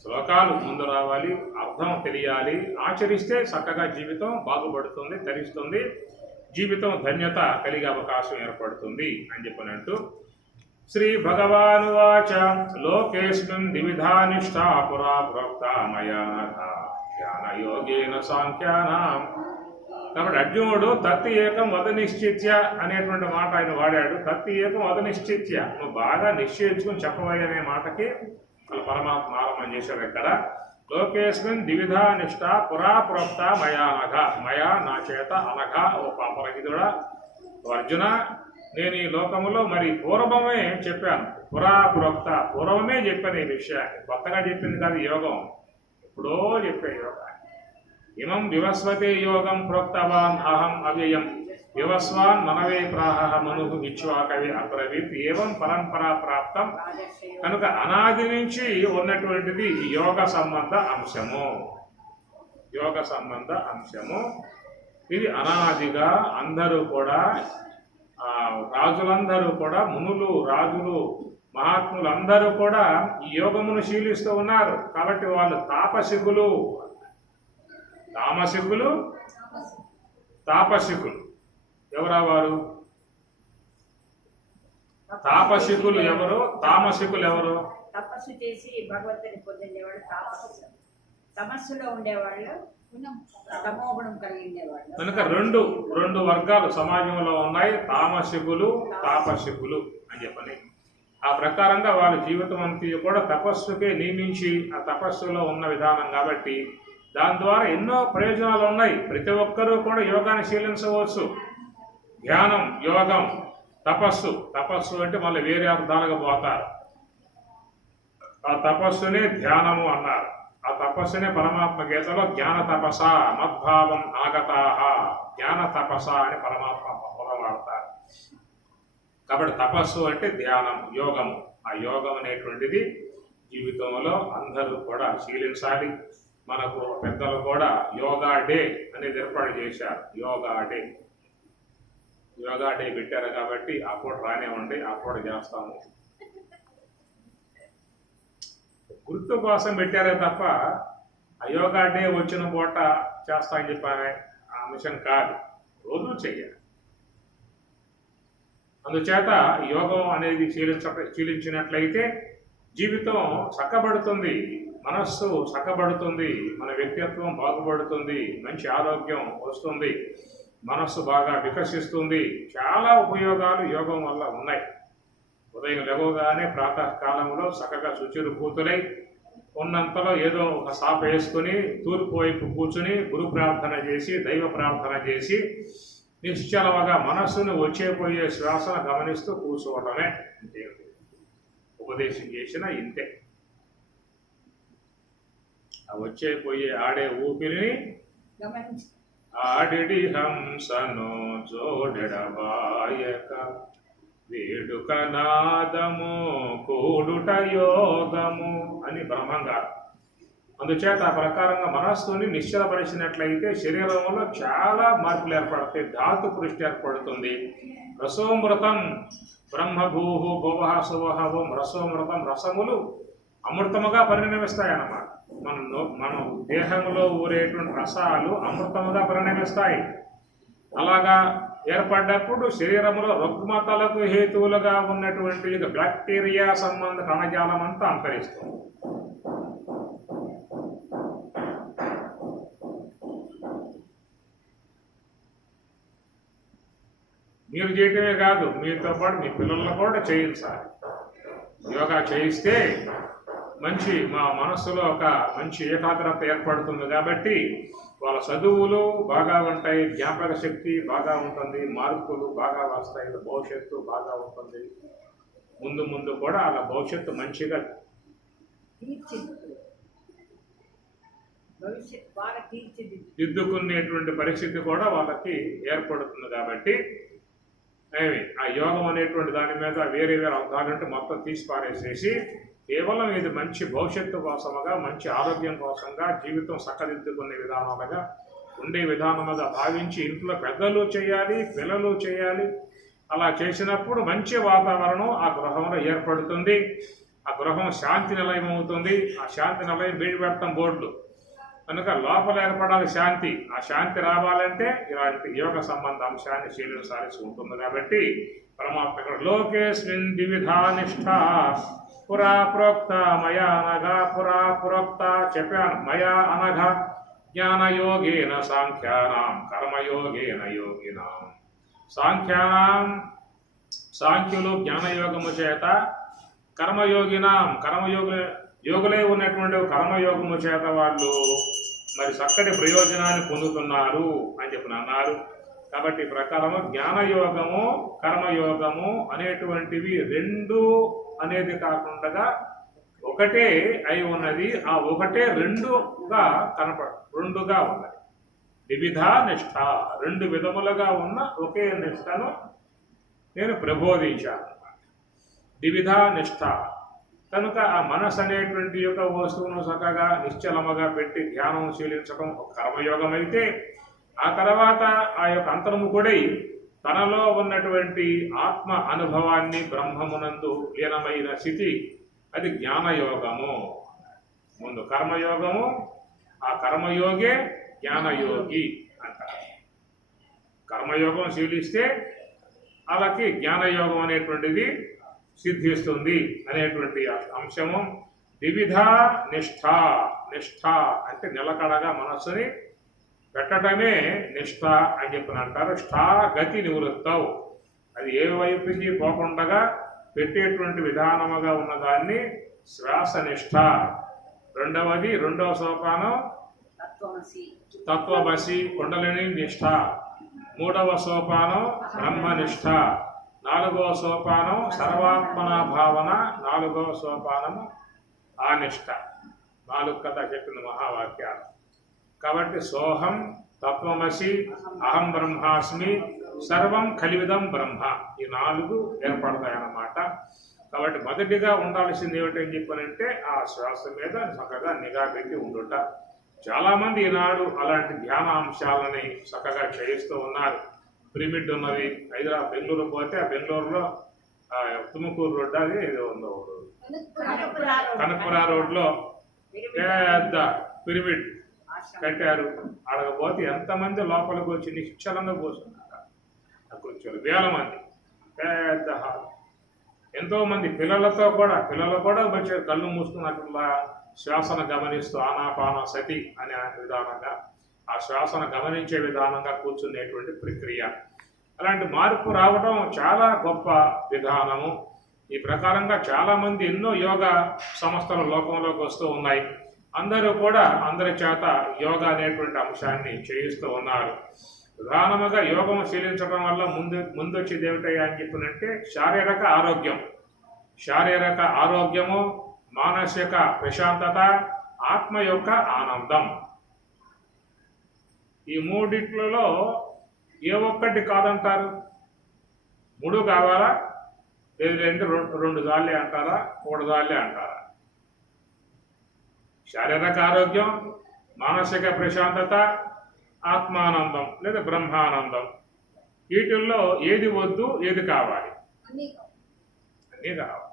శ్లోకాలు ముందు రావాలి, అర్థం తెలియాలి, ఆచరిస్తే చక్కగా జీవితం బాగుపడుతుంది, ధరిస్తుంది, జీవితం ధన్యత కలిగే అవకాశం ఏర్పడుతుంది అని చెప్పినట్టు శ్రీ భగవానువాచ లోకేస్మిన్ ద్విధా నిష్ఠా పురా ప్రోక్తా మయా జ్ఞాన యోగేన సాంఖ్యానాం. కాబట్టి అర్జునుడు తత్తి ఏకం వద నిశ్చిత్య అనేటువంటి మాట ఆయన వాడాడు. తత్తి ఏకం వద నిశ్చిత్య, నువ్వు బాగా నిశ్చయించుకుని చెప్పవయ్య అనే మాటకి వాళ్ళ పరమాత్మ ఆరంభం చేశాడు. ఇక్కడ లోకేస్మిన్ ద్విధా నిష్ఠ పురా ప్రోక్త మయా అనఘ, మయా నా చేత అనఘ, ఓ పాపరహితుడా, అర్జున నేను ఈ లోకములో మరి పూర్వమే చెప్పాను. పురా ప్రోక్త, పూర్వమే చెప్పాను ఈ విషయాన్ని, కొత్తగా చెప్పింది కాదు. యోగం ఎప్పుడో చెప్పే యోగాన్ని. ఇమం వివస్వతే యోగం ప్రోక్తవాన్ అహం అవ్యయం వివస్వాన్ మనవే ప్రాహ మను విశ్వాకవి అబ్రవీత్ ఏవం పరంపరా ప్రాప్తం. కనుక అనాది నుంచి ఉన్నటువంటిది యోగ సంబంధ అంశము. యోగ సంబంధ అంశము ఇది అనాదిగా అందరూ కూడా, రాజులందరూ కూడా, మునులు, రాజులు, మహాత్ములు అందరూ కూడా ఈ యోగమును శీలిస్తూ ఉన్నారు. కాబట్టి వాళ్ళు తాపసికులు. తాపసికులు ఎవరా వారు? తాపసికులు ఎవరు, తామసికులు ఎవరు? తపస్సు చేసి భగవంతుని పొందేవాళ్ళు తాపస్సు, తమస్సులో ఉండేవాళ్ళు తమోగుణం కలిగి ఉండేవాళ్ళు. కనుక రెండు వర్గాలు సమాజంలో ఉన్నాయి, తామసికులు, తాపసికులు అని చెప్పని. ఆ ప్రకారంగా వాళ్ళ జీవితం అంతా కూడా తపస్సుకే నియమించి ఆ తపస్సులో ఉన్న విధానం. కాబట్టి దాని ద్వారా ఎన్నో ప్రయోజనాలు ఉన్నాయి. ప్రతి ఒక్కరూ కూడా యోగాన్ని శీలించవచ్చు. ధ్యానం, యోగం, తపస్సు అంటే మళ్ళీ వేరే అర్థాలుగా పోతారు. ఆ తపస్సునే ధ్యానము అన్నారు. ఆ తపస్సునే పరమాత్మ గీతలో జ్ఞాన తపస మద్భావం ఆగతాహ, జ్ఞాన తపస అని పరమాత్మ వాడతారు. కాబట్టి తపస్సు అంటే ధ్యానం, యోగము. ఆ యోగం అనేటువంటిది జీవితంలో అందరూ కూడా శీలించాలి. మనకు పెద్దలు కూడా యోగా డే అనేది ఏర్పాటు చేశారు. యోగా డే యోగా డే పెట్టారు కాబట్టి ఆ పూట రానివ్వండి, ఆ పూట చేస్తాము. గుర్తు కోసం పెట్టారే తప్ప ఆ యోగా డే వచ్చిన పూట చేస్తా అని చెప్పానే ఆ అంశం కాదు, రోజు చెయ్యాలి. అందుచేత యోగం అనేది చీలించినట్లయితే జీవితం చక్కబడుతుంది, మనస్సు చక్కబడుతుంది, మన వ్యక్తిత్వం బాగుపడుతుంది, మంచి ఆరోగ్యం వస్తుంది, మనస్సు బాగా వికసిస్తుంది. చాలా ఉపయోగాలు యోగం వల్ల ఉన్నాయి. ఉదయం లేవగానే ప్రాతకాలంలో చక్కగా శుచిర్భూతులై ఉన్నంతలో ఏదో ఒక సాప వేసుకుని తూర్పు వైపు కూర్చుని గురు ప్రార్థన చేసి దైవ ప్రార్థన చేసి నిశ్చలవగా మనస్సును వచ్చేపోయే శ్వాసను గమనిస్తూ కూర్చోవటమే. ఇంతే ఉపదేశం చేసిన ఇంతే. ఆ వచ్చేపోయే ఆడే ఊపిరిని ఆడిడి హంసను జోడెడబాయక వేడుక నాదము కూడుట యోగము అని బ్రహ్మంగారు. అందుచేత ఆ ప్రకారంగా మనస్సుని నిశ్చలపరిచినట్లయితే శరీరంలో చాలా మార్పులు ఏర్పడతాయి, ధాతు పుష్టి ఏర్పడుతుంది. రసోమృతం బ్రహ్మభూహు భువః సువహవం రసోమృతం, రసములు అమృతముగా పరిణమిస్తాయన్నమాట. మన దేహంలో ఊరేటువంటి రసాలు అమృతముగా పరిణమిస్తాయి. అలాగా ఏర్పడ్డప్పుడు శరీరంలో రుగ్మతలకు హేతువులుగా ఉన్నటువంటి బ్యాక్టీరియా సంబంధ కణజాలం అంతా అంతరిస్తుంది. మీరు చేయటమే కాదు, మీతో పాటు మీ పిల్లలను కూడా చేయించాలి. యోగా చేయిస్తే మంచి మా మనస్సులో ఒక మంచి ఏకాగ్రత ఏర్పడుతుంది కాబట్టి వాళ్ళ చదువులు బాగా ఉంటాయి, జ్ఞాపక శక్తి బాగా ఉంటుంది, మార్కులు బాగా వస్తాయి, భవిష్యత్తు బాగా ఉంటుంది. ముందు ముందు కూడా వాళ్ళ భవిష్యత్తు మంచిగా దిద్దుకునేటువంటి పరిస్థితి కూడా వాళ్ళకి ఏర్పడుతుంది. కాబట్టి ఆ యోగం అనేటువంటి దాని మీద వేరే దానింటే మొత్తం తీసి పారేసేసి కేవలం ఇది మంచి భవిష్యత్తు కోసముగా, మంచి ఆరోగ్యం కోసంగా, జీవితం చక్కదిద్దుకునే విధానాలుగా ఉండే విధానముగా భావించి ఇంట్లో పెద్దలు చేయాలి, పిల్లలు చేయాలి. అలా చేసినప్పుడు మంచి వాతావరణం ఆ గృహంలో ఏర్పడుతుంది. ఆ గృహం శాంతి నిలయం అవుతుంది. ఆ శాంతి నిలయం వేడి పెడతాం బోర్డులు కనుక లోపల ఏర్పడాలి శాంతి. ఆ శాంతి రావాలంటే ఇలాంటి యోగ సంబంధ అంశాన్ని శీలించాల్సి ఉంటుంది. కాబట్టి పరమాత్మ లోకేస్మిన్ ద్విధా నిష్ఠ పురా ప్రోక్త మయా అనగా, పురా ప్రోక్త చెప్పాను మయా అనగా జ్ఞానయోగేన సాంఖ్యానాం కర్మయోగేన యోగినాం. సాంఖ్యులు జ్ఞానయోగము చేత, కర్మయోగినాం యోగులే ఉన్నటువంటి కర్మయోగము చేత వాళ్ళు మరి చక్కటి ప్రయోజనాన్ని పొందుతున్నారు అని చెప్పి అన్నారు. కాబట్టి ఈ ప్రకారము జ్ఞానయోగము కర్మయోగము అనేటువంటివి రెండు అనేది కాకుండా ఒకటే అయి ఉన్నది. ఆ ఒకటే రెండుగా రెండుగా ఉన్నది. వివిధ నిష్ఠ, రెండు విధములుగా ఉన్న ఒకే నిష్ఠను నేను ప్రబోధించాను. వివిధ నిష్ఠ కనుక ఆ మనసు అనేటువంటి యొక్క వస్తువును చక్కగా నిశ్చలముగా పెట్టి ధ్యానం శీలించడం ఒక కర్మయోగం అయితే, ఆ తర్వాత ఆ యొక్క అంతర్ముఖుడై తనలో ఉన్నటువంటి ఆత్మ అనుభవాన్ని బ్రహ్మమునందు లీనమైన స్థితి అది జ్ఞానయోగము. ముందు కర్మయోగము, ఆ కర్మయోగే జ్ఞానయోగి అంటారు. కర్మయోగం శీలిస్తే వాళ్ళకి జ్ఞానయోగం అనేటువంటిది సిద్ధిస్తుంది అనేటువంటి అంశము. వివిధ నిష్ఠ, నిష్ఠ అంటే నిలకడగా మనస్సుని పెట్టడమే నిష్ఠ అని చెప్పి అంటారు. ష్ఠా గతి నివృత్తవు, అది ఏ వైపుకి పోకుండా పెట్టేటువంటి విధానముగా ఉన్నదాన్ని శ్వాస నిష్ఠ. రెండవ సోపానం తత్వమసి కుండలిని నిష్ఠ. మూడవ సోపానం బ్రహ్మనిష్ఠ. నాలుగవ సోపానం సర్వాత్మన భావన. నాలుగవ సోపానము ఆ నిష్ఠ. 4 కదా చెప్పిన మహావాక్యాలు. కాబట్టి సోహం, తత్వమసి, అహం బ్రహ్మాస్మి, సర్వం కలివిదం బ్రహ్మ, ఈ 4 ఏర్పడతాయన్నమాట. కాబట్టి మొదటిగా ఉండాల్సింది ఏమిటని చెప్పానంటే ఆ శ్వాస మీద చక్కగా నిఘా పెట్టి ఉండుట. చాలామంది ఈనాడు అలాంటి ధ్యాన అంశాలని చక్కగా చేయిస్తూ ఉన్నారు. పిరమిడ్ ఉన్నది. హైదరాబాద్ బెంగళూరు పోతే ఆ బెంగళూరులో తుముకూరు రోడ్ అది ఏదో ఉందో కనకపుర రోడ్లో పెద్ద పిరమిడ్ కట్టారు. అడగపోతే ఎంతమంది లోపలికి వచ్చి నిశ్చలంగా కూర్చున్నారు. ఆ కూర్చోరు వేల మంది, పెద్ద హాల్. ఎంతో మంది పిల్లలు కూడా వచ్చారు. కళ్ళు మూసుకున్నట్లా శ్వాసను గమనిస్తూ ఆనాపాన సతి అనే విధానంగా ఆ శ్వాసను గమనించే విధానంగా కూర్చునేటువంటి ప్రక్రియ. అలాంటి మార్పు రావడం చాలా గొప్ప విధానము. ఈ ప్రకారంగా చాలామంది ఎన్నో యోగా సంస్థలు లోకంలోకి వస్తూ ఉన్నాయి. అందరూ కూడా అందరి చేత యోగా అనేటువంటి అంశాన్ని చేయిస్తూ ఉన్నారు. ప్రధానముగా యోగం శీలించడం వల్ల ముందొచ్చేది ఏమిటయ్యా అని చెప్పినంటే శారీరక ఆరోగ్యము, మానసిక ప్రశాంతత, ఆత్మ యొక్క ఆనందం. ఈ మూడిట్లలో ఏ ఒక్కటి కాదంటారు? మూడు కావాలా? లేదంటే రెండు జాలే అంటారా? మూడు జాలే అంటారా? శారీరక ఆరోగ్యం, మానసిక ప్రశాంతత, ఆత్మానందం లేదా బ్రహ్మానందం. వీటిల్లో ఏది వద్దు, ఏది కావాలి? అన్నీ కావాలి.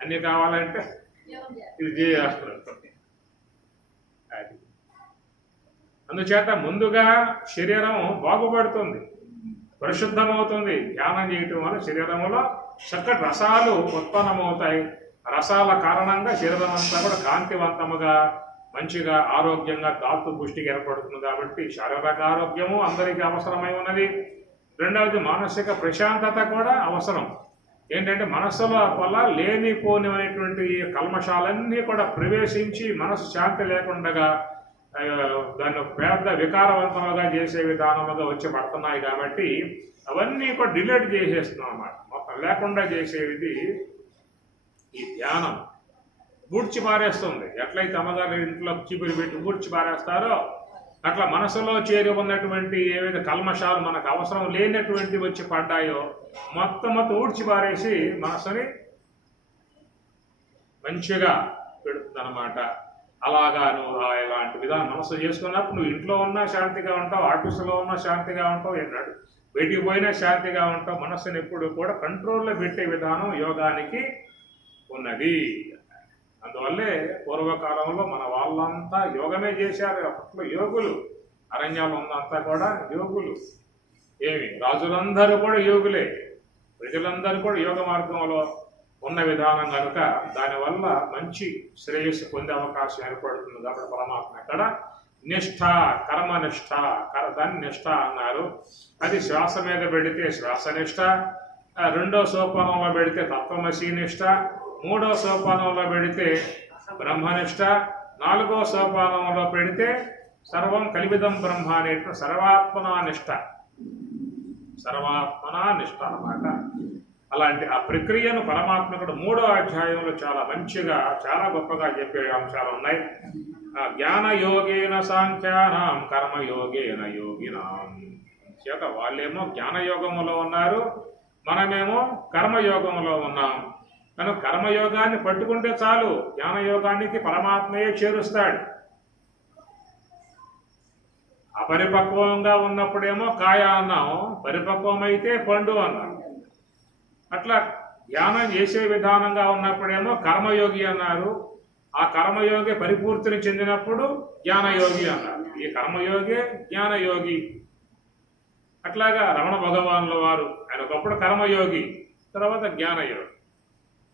అన్నీ కావాలంటే ఇది చేయాలి. అది అందుచేత ముందుగా శరీరం బాగుపడుతుంది, పరిశుద్ధమవుతుంది. ధ్యానం చేయటం వల్ల శరీరంలో చక్కటి రసాలు ఉత్పన్నమవుతాయి. రసాల కారణంగా శరీరం అంతా కూడా కాంతివంతముగా, మంచిగా, ఆరోగ్యంగా, ధాతు పుష్టికి ఏర్పడుతుంది. కాబట్టి శారీరక ఆరోగ్యము అందరికీ అవసరమై ఉన్నది. రెండవది మానసిక ప్రశాంతత కూడా అవసరం. ఏంటంటే మనస్సుల వల్ల లేనిపోనివనేటువంటి కల్మషాలన్నీ కూడా ప్రవేశించి మనసు శాంతి లేకుండా దాన్ని పెద్ద వికారవంతముగా చేసే విధానముగా వచ్చి పడుతున్నాయి. కాబట్టి అవన్నీ కూడా డిలీట్ చేసేస్తున్నాం అన్నమాట. మొత్తం లేకుండా చేసేది ఈ ధ్యానం. ఊడ్చి పారేస్తుంది. ఎట్లయితే అమ్మగారు ఇంట్లో చీపురు పెట్టి ఊడ్చి పారేస్తారో అట్లా మనసులో చేరి ఉన్నటువంటి ఏవైతే కల్మషాలు మనకు అవసరం లేనటువంటి వచ్చి పడ్డాయో మొత్తం ఊడ్చి పారేసి మనసుని మంచిగా పెడుతుంది అనమాట. అలాగా నువ్వు ఇలాంటి విధానం మనసు చేసుకున్నప్పుడు నువ్వు ఇంట్లో ఉన్నా శాంతిగా ఉంటావు, ఆఫీసులో ఉన్నా శాంతిగా ఉంటావు, ఎన్నాడు బయటికి పోయినా శాంతిగా ఉంటావు. మనస్సుని ఎప్పుడు కూడా కంట్రోల్లో పెట్టే విధానం యోగానికి ఉన్నది. అందువల్లే పూర్వకాలంలో మన వాళ్ళంతా యోగమే చేశారు. అప్పట్లో యోగులు, అరణ్యాలు ఉన్నంతా కూడా యోగులు. రాజులందరూ కూడా యోగులే, ప్రజలందరూ కూడా యోగ మార్గంలో ఉన్న విధానం కనుక దానివల్ల మంచి శ్రేయస్సు పొందే అవకాశం ఏర్పడుతుంది. కాబట్టి పరమాత్మ ఇక్కడ నిష్ఠ, కర్మనిష్ట, దాన్ని నిష్ఠ అన్నారు. అది శ్వాస మీద పెడితే శ్వాసనిష్ట, రెండో సోపానంలో పెడితే తత్వమసి నిష్ట, మూడో సోపానంలో పెడితే బ్రహ్మనిష్ట, నాలుగో సోపానంలో పెడితే సర్వం కలివిదం బ్రహ్మ అనేటువంటి సర్వాత్మనానిష్ట అన్నమాట. అలాంటి ఆ ప్రక్రియను పరమాత్మకుడు 3వ అధ్యాయంలో చాలా మంచిగా, చాలా గొప్పగా చెప్పే అంశాలు ఉన్నాయి. జ్ఞాన యోగేన సాంఖ్యానాం, కర్మయోగేన యోగినాం. చేత వాళ్ళేమో జ్ఞానయోగములో ఉన్నారు, మనమేమో కర్మయోగంలో ఉన్నాం. కనుక కర్మయోగాన్ని పట్టుకుంటే చాలు, జ్ఞానయోగానికి పరమాత్మయే చేరుస్తాడు. అపరిపక్వంగా ఉన్నప్పుడేమో కాయ అన్నాం, పరిపక్వమైతే పండు అన్నాం. అట్లా ధ్యానం చేసే విధానంగా ఉన్నప్పుడేమో కర్మయోగి అన్నారు. ఆ కర్మయోగి పరిపూర్తిని చెందినప్పుడు జ్ఞానయోగి అన్నారు. ఈ కర్మయోగి జ్ఞానయోగి. అట్లాగా రమణ భగవానుల వారు ఆయన ఒకప్పుడు కర్మయోగి, తర్వాత జ్ఞానయోగి.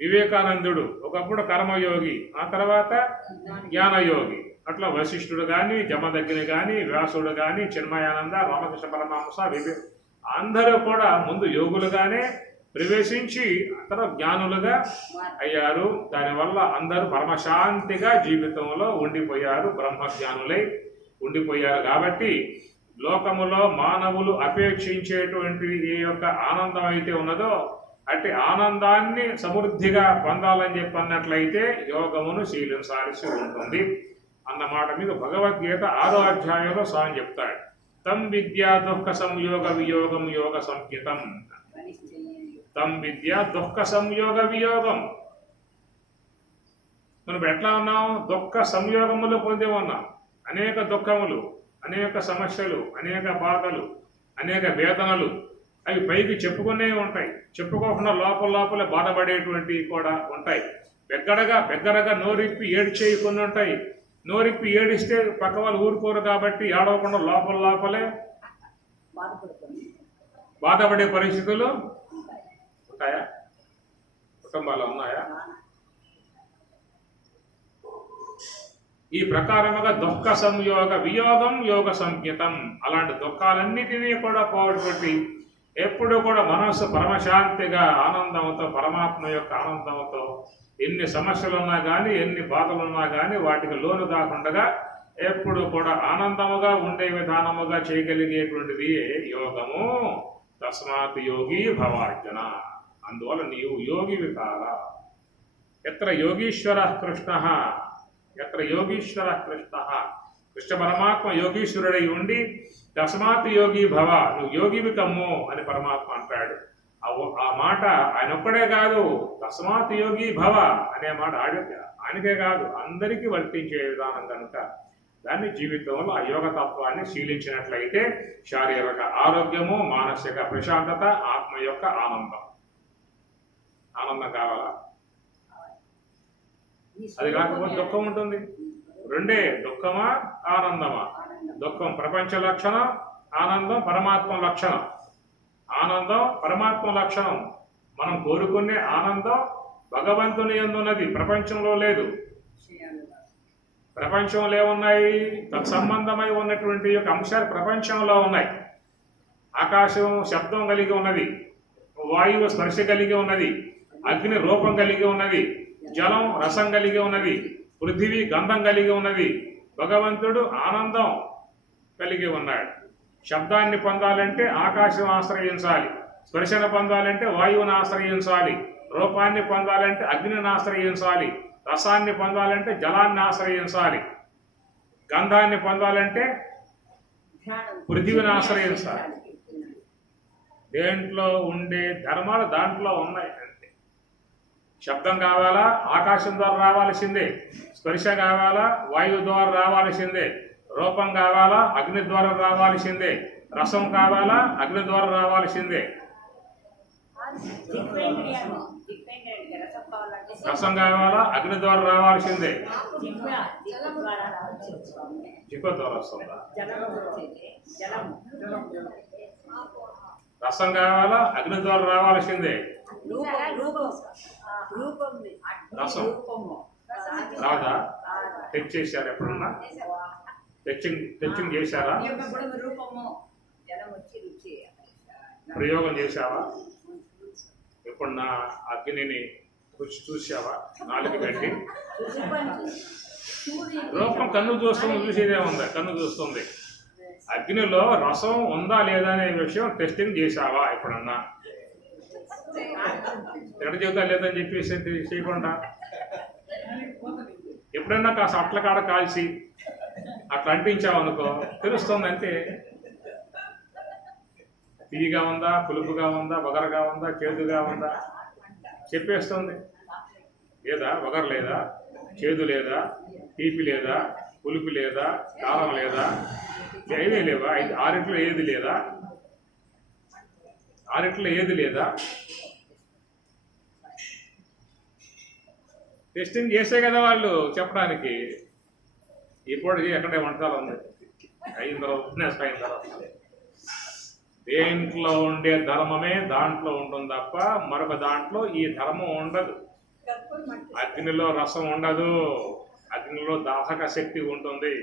వివేకానందుడు ఒకప్పుడు కర్మయోగి, ఆ తర్వాత జ్ఞానయోగి. అట్లా వశిష్ఠుడు కానీ, జమదగ్ని కానీ, వ్యాసుడు కానీ, చిన్మయానంద, రామకృష్ణ పరమహంస, అందరూ కూడా ముందు యోగులుగానే ప్రవేశించి తర్వాత జ్ఞానులుగా అయ్యారు. దానివల్ల అందరూ పరమశాంతిగా జీవితంలో ఉండిపోయారు, బ్రహ్మజ్ఞానులై ఉండిపోయారు. కాబట్టి లోకములో మానవులు అపేక్షించేటువంటి ఈ యొక్క ఆనందం అయితే ఉన్నదో అట్టి ఆనందాన్ని సమృద్ధిగా పొందాలని చెప్పి అన్నట్లయితే యోగమును శీలించాల్సి ఉంటుంది అన్నమాట మీద భగవద్గీత 6వ అధ్యాయంలో స్వామి చెప్తాడు. తం విద్యా దుఃఖ సంయోగ వియోగం యోగ సంహితం. తం విద్య దుఃఖ సంయోగ వియోగం. మనం ఎట్లా ఉన్నాం? దుఃఖ సంయోగములు పొంది ఉన్నాం. అనేక దుఃఖములు, అనేక సమస్యలు, అనేక బాధలు, అనేక వేదనలు అవి పైకి చెప్పుకునే ఉంటాయి, చెప్పుకోకుండా లోపలే బాధపడేటువంటివి కూడా ఉంటాయి. బెగ్గరగా నోరిప్పి ఏడ్చేవి కొన్ని ఉంటాయి. నోరిప్పి ఏడిస్తే పక్క వాళ్ళు ఊరుకోరు కాబట్టి ఏడవకుండా లోపలే బాధపడే పరిస్థితులు ఉంటాయా? కుటుంబాలు ఉన్నాయా? ఈ ప్రకారముగా దుఃఖ సంయోగ వియోగం యోగ సంజ్ఞతం. అలాంటి దుఃఖాలన్నిటినీ కూడా పోగొట్టుబెట్టి ఎప్పుడు కూడా మనస్సు పరమశాంతిగా ఆనందంతో, పరమాత్మ యొక్క ఆనందంతో, ఎన్ని సమస్యలున్నా కానీ ఎన్ని బాధలున్నా కానీ వాటికి లోను కాకుండా ఎప్పుడు కూడా ఆనందముగా ఉండే విధానముగా చేయగలిగేటువంటిది యోగము. తస్మాత్ యోగి భవార్జున. అందువల్ల నీవు యోగివి కాదా. ఎత్ర యోగీశ్వర కృష్ణ, ఎత్ర యోగీశ్వర కృష్ణ, కృష్ణ పరమాత్మ యోగీశ్వరుడై ఉండి తస్మాత్ యోగి భవ, నువ్వు యోగివి కమ్ము అని పరమాత్మ అంటాడు. ఆ మాట ఆయన ఒక్కడే కాదు, తస్మాత్ యోగి భవ అనే మాట ఆయనకే కాదు అందరికీ వర్తించే విధానం కనుక దాన్ని జీవితంలో ఆ యోగ తత్వాన్ని శీలించినట్లయితే శారీరక ఆరోగ్యము, మానసిక ప్రశాంతత, ఆత్మ యొక్క ఆనందం కావాలా? అది కాకపోతే దుఃఖం ఉంటుంది. రెండే, దుఃఖమా ఆనందమా? దుఃఖం ప్రపంచ లక్షణం, ఆనందం పరమాత్మ లక్షణం. ఆనందం పరమాత్మ లక్షణం. మనం కోరుకునే ఆనందం భగవంతుని యందు ఉన్నది, ప్రపంచంలో లేదు. ప్రపంచంలో ఏమున్నాయి? తత్సంబంధమై ఉన్నటువంటి యొక్క అంశాలు ప్రపంచంలో ఉన్నాయి. ఆకాశం శబ్దం కలిగి ఉన్నది, వాయువు స్పర్శ కలిగి ఉన్నది, అగ్ని రూపం కలిగి ఉన్నది, జలం రసం కలిగి ఉన్నది, పృథివీ గంధం కలిగి ఉన్నది. భగవంతుడు ఆనందం కలిగి ఉన్నాడు. శబ్దాన్ని పొందాలంటే ఆకాశం ఆశ్రయించాలి, స్పర్శను పొందాలంటే వాయువుని ఆశ్రయించాలి, రూపాన్ని పొందాలంటే అగ్నిని ఆశ్రయించాలి, రసాన్ని పొందాలంటే జలాన్ని ఆశ్రయించాలి, గంధాన్ని పొందాలంటే పృథివిని ఆశ్రయించాలి. దేంట్లో ఉండే ధర్మాలు దాంట్లో ఉన్నాయి అంతే. శబ్దం కావాలా? ఆకాశం ద్వారా రావాల్సిందే. స్పర్శ కావాలా? వాయువు ద్వారా రావాల్సిందే. రూపం కావాలా? అగ్ని ద్వారా రావాల్సిందే. రసం కావాలా? అగ్ని ద్వారా రావాల్సిందే. రసం కావాలా? అగ్ని ద్వారా రావాల్సిందే. జిహ్వ ద్వారా వస్తుందా? రసం కావాలా? అగ్ని ద్వారా రావాల్సిందే. రసం రాదా? తెచ్చేసారు ఎప్పుడన్నా? టెస్టింగ్ చేశారా? ప్రయోగం చేశావా? ఎప్పుడన్నా అగ్నిని రుచి చూసావా? నాలుగు పెట్టి రూపం కన్ను చూస్తుంది, చూసేదే ఉందా? కన్ను చూస్తుంది. అగ్నిలో రసం ఉందా లేదా అనే విషయం టెస్టింగ్ చేశావా ఎప్పుడన్నా? ఎక్కడ చెబుతా లేదని చెప్పేసి చేయకుండా ఎప్పుడన్నా కాస్త అట్ల కాడ కాల్చి అట్లా అంటించావనుకో తెలుస్తుంది అంతే. తీయగా ఉందా, పులుపుగా ఉందా, వగరగా ఉందా, చేదుగా ఉందా చెప్పేస్తుంది. లేదా వగరు లేదా, చేదు లేదా, తీపి లేదా, పులుపు లేదా, కారం లేదా, ఏమీ లేవా? ఆరిట్లో ఏది లేదా? ఆరిట్లో ఏది లేదా? టెస్టింగ్ చేసే కదా వాళ్ళు చెప్పడానికి. ఇప్పటికీ ఎక్కడే వంటకాలు ఉంది అయిన తర్వాత దేంట్లో ఉండే ధర్మమే దాంట్లో ఉంటుంది తప్ప మరొక దాంట్లో ఈ ధర్మం ఉండదు. అగ్నిలో రసం ఉండదు, అగ్నిలో దాహక శక్తి ఉంటుంది.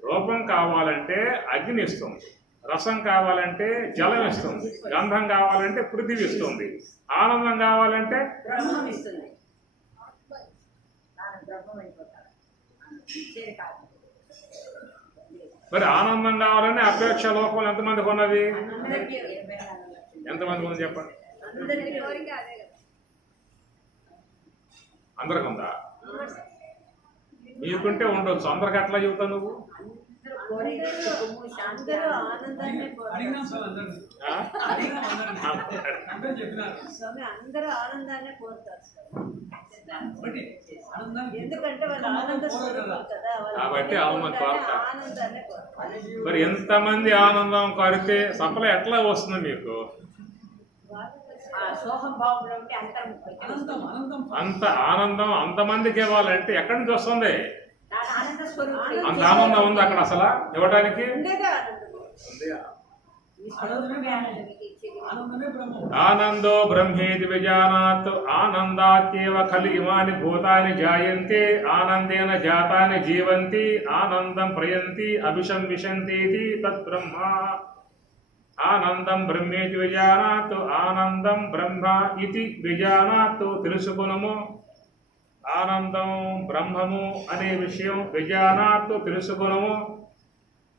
రూపం కావాలంటే అగ్ని ఇస్తుంది, రసం కావాలంటే జలం ఇస్తుంది, గంధం కావాలంటే పృథివీ ఇస్తుంది, ఆనందం కావాలంటే బ్రహ్మం ఇస్తుంది. మరి ఆనందం కావాలని అపేక్ష లోపం ఎంతమందికి ఉన్నది? ఎంతమందికి ఉంది చెప్పండి? అందరికి ఉందా? మీకుంటే ఉండొచ్చు, అందరికి ఎట్లా చెబుతావు నువ్వు? స్వామి అందరూ ఆనందాన్ని కోరుతారు స్వామి. ఎందుకంటే వాళ్ళు ఆనంద స్వరూపులు కదా, కాబట్టి ఆనందం కోరుతారు. ఆనందాన్ని కోరుతారు. మరి ఎంతమంది ఆనందం కోరితే సప్లై ఎట్లా వస్తుంది మీకు? ఆ సోహం భావంలో ఉంటే అంతరం అంత ఆనందం అంతమందికి ఇవ్వాలంటే ఎక్కడి నుంచి వస్తుంది? ఆనంద స్వరూపుడు అంత ఆనందం ఉంది అక్కడ అసలు ఇవ్వడానికి? ఉండేదే ఆనందం. ఉంది. ఈ స్వరూపమే ఆనందం. ఇది ఇచ్చేది ఆనందో బ్రహ్మేతి విజానాత్ ఆనందాత్యేవ ఖలు ఇమాని భూతాని జాయంతే ఆనందేన జాతాని జీవంతి ఆనందం ప్రయంతి అభిశంవిశంతేతి తత్ బ్రహ్మ. ఆనందం బ్రహ్మేతి విజానాత్ ఆనందం బ్రహ్మ ఇది విజానాత్ తెలుసుకునము. ఆనందం బ్రహ్మము అనే విషయం విజానాత్ తెలుసుకునము.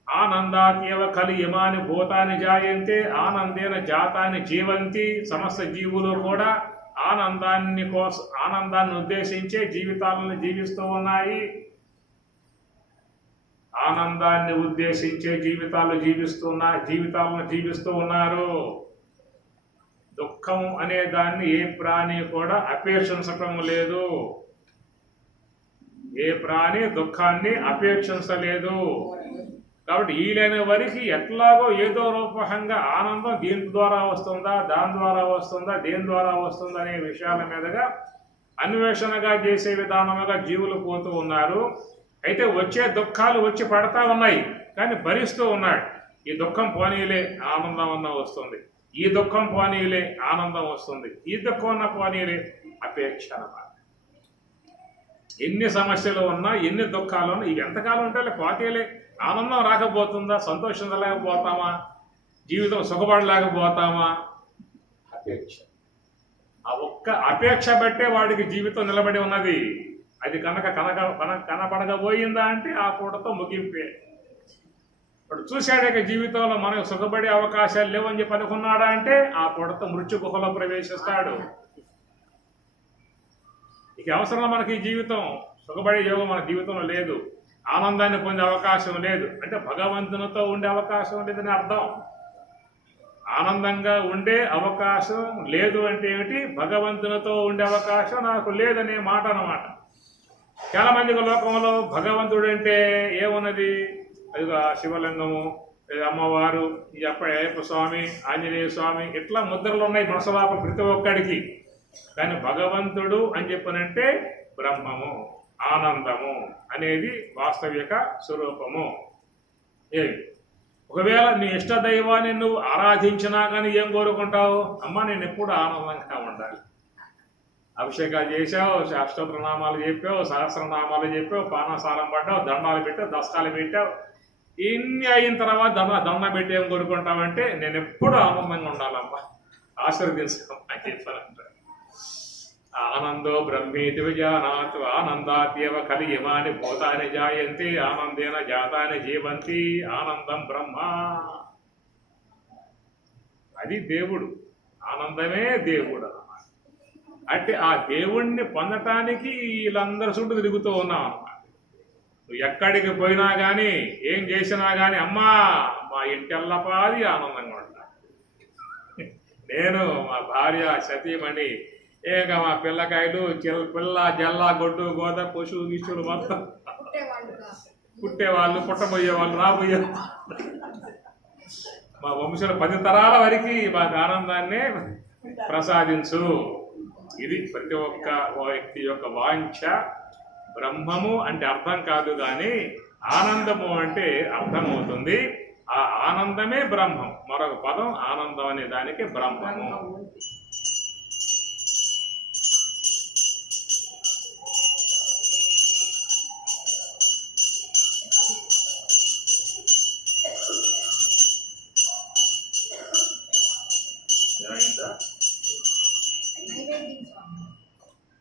ఆనందాత్యేవ ఖలు ఇమాని భూతాని జాయంతే ఆనందేన జాతాని జీవంతి. సమస్త జీవులు కూడా ఆనందాన్ని ఉద్దేశించే జీవితాలను జీవిస్తూ ఉన్నాయి. ఆనందాన్ని ఉద్దేశించే జీవితాలను జీవిస్తూ ఉన్నారు. దుఃఖం అనే దాన్ని ఏ ప్రాణి కూడా అపేక్షించటం లేదు. ఏ ప్రాణి దుఃఖాన్ని అపేక్షించలేదు. కాబట్టి వీలైన వరకు ఎట్లాగో ఏదో రూపంగా ఆనందం దీని ద్వారా వస్తుందా, దాని ద్వారా వస్తుందా, దేని ద్వారా వస్తుందా అనే విషయాల మీదుగా అన్వేషణగా చేసే విధానముగా జీవులు పోతూ ఉన్నారు. అయితే వచ్చే దుఃఖాలు వచ్చి పడతా ఉన్నాయి, కానీ భరిస్తూ ఉన్నాడు. ఈ దుఃఖం పోనీలే ఆనందం అన్న వస్తుంది, ఈ దుఃఖం పోనీలే ఆనందం వస్తుంది, ఈ దుఃఖం అన్న పోనీలే అపేక్ష అన్నమాట. ఎన్ని సమస్యలు ఉన్నా ఎన్ని దుఃఖాలు ఉన్నా ఇవి ఎంతకాలం ఉంటే పోతేలే. ఆనందం రాకపోతుందా? సంతోషించలేకపోతామా? జీవితం సుఖపడలేకపోతామా? అపేక్ష. ఆ ఒక్క అపేక్ష బట్టే వాడికి జీవితం నిలబడి ఉన్నది. అది కనపడకపోయిందా అంటే ఆ పూటతో ముగింపే. ఇప్పుడు చూశాడే జీవితంలో మనకు సుఖపడే అవకాశాలు లేవని చెప్పి అనుకున్నాడా అంటే ఆ పూటతో మృత్యు గుహలో ప్రవేశిస్తాడు. ఇక అవసరం మనకి ఈ జీవితం, సుఖపడే యోగం మన జీవితంలో లేదు, ఆనందాన్ని పొందే అవకాశం లేదు అంటే భగవంతునితో ఉండే అవకాశం లేదని అర్థం. ఆనందంగా ఉండే అవకాశం లేదు అంటే ఏమిటి? భగవంతునితో ఉండే అవకాశం నాకు లేదనే మాట అన్నమాట. చాలా మందికి లోకంలో భగవంతుడు అంటే ఏమున్నది? అదిగా శివలింగము, అమ్మవారు, ఈ అయ్యప్ప స్వామి, ఆంజనేయ స్వామి, ఇట్లా ముద్రలు ఉన్నాయి మనసులోపల ప్రతి ఒక్కడికి. కానీ భగవంతుడు అని చెప్పనంటే బ్రహ్మము, ఆనందము అనేది వాస్తవిక స్వరూపము. ఒకవేళ నీ ఇష్ట దైవాన్ని నువ్వు ఆరాధించినా కానీ ఏం కోరుకుంటావు? అమ్మ నేను ఎప్పుడు ఆనందంగా ఉండాలి. అభిషేకాలు చేసావు, అష్టప్రణామాలు చెప్పావు, సహస్రనామాలు చెప్పావు, పానసారం పడ్డావు, దండాలు పెట్టావు, దస్తాలు పెట్టావు. ఇన్ని అయిన తర్వాత దండ పెట్టి ఏం కోరుకుంటావంటే నేను ఎప్పుడు ఆనందంగా ఉండాలమ్మా, ఆశీర్వదించమ్మా అని చెప్పాలంటారు. ఆనందో బ్రహ్మేతి విజానాత్ ఆనందాత్యేవ ఖలు ఇమాని భూతాని జాయంతి ఆనందేన జాతాని జీవంతి ఆనందం బ్రహ్మ. అది దేవుడు, ఆనందమే దేవుడు అన్నమాట. అంటే ఆ దేవుణ్ణి పొందటానికి వీళ్ళందరూ చుట్టూ తిరుగుతూ ఉన్నాం అన్నమాట. నువ్వు ఎక్కడికి పోయినా కానీ ఏం చేసినా కానీ అమ్మా మా ఇంటెల్లపాది ఆనందంగా ఉంటా, నేను మా భార్య సతీమణి, ఏక మా పిల్లకాయలు, పిల్ల జల్ల గొడ్డు గోద పశువు గిష్టులు మొత్తం పుట్టేవాళ్ళు, పుట్టబోయేవాళ్ళు, రాబోయే మా వంశంలో 10 తరాల వరకు మాకు ఆనందాన్ని ప్రసాదించు. ఇది ప్రతి ఒక్క వ్యక్తి యొక్క వాంఛ. బ్రహ్మము అంటే అర్థం కాదు కానీ ఆనందము అంటే అర్థమవుతుంది. ఆ ఆనందమే బ్రహ్మం. మరొక పదం ఆనందం అనే దానికి బ్రహ్మము.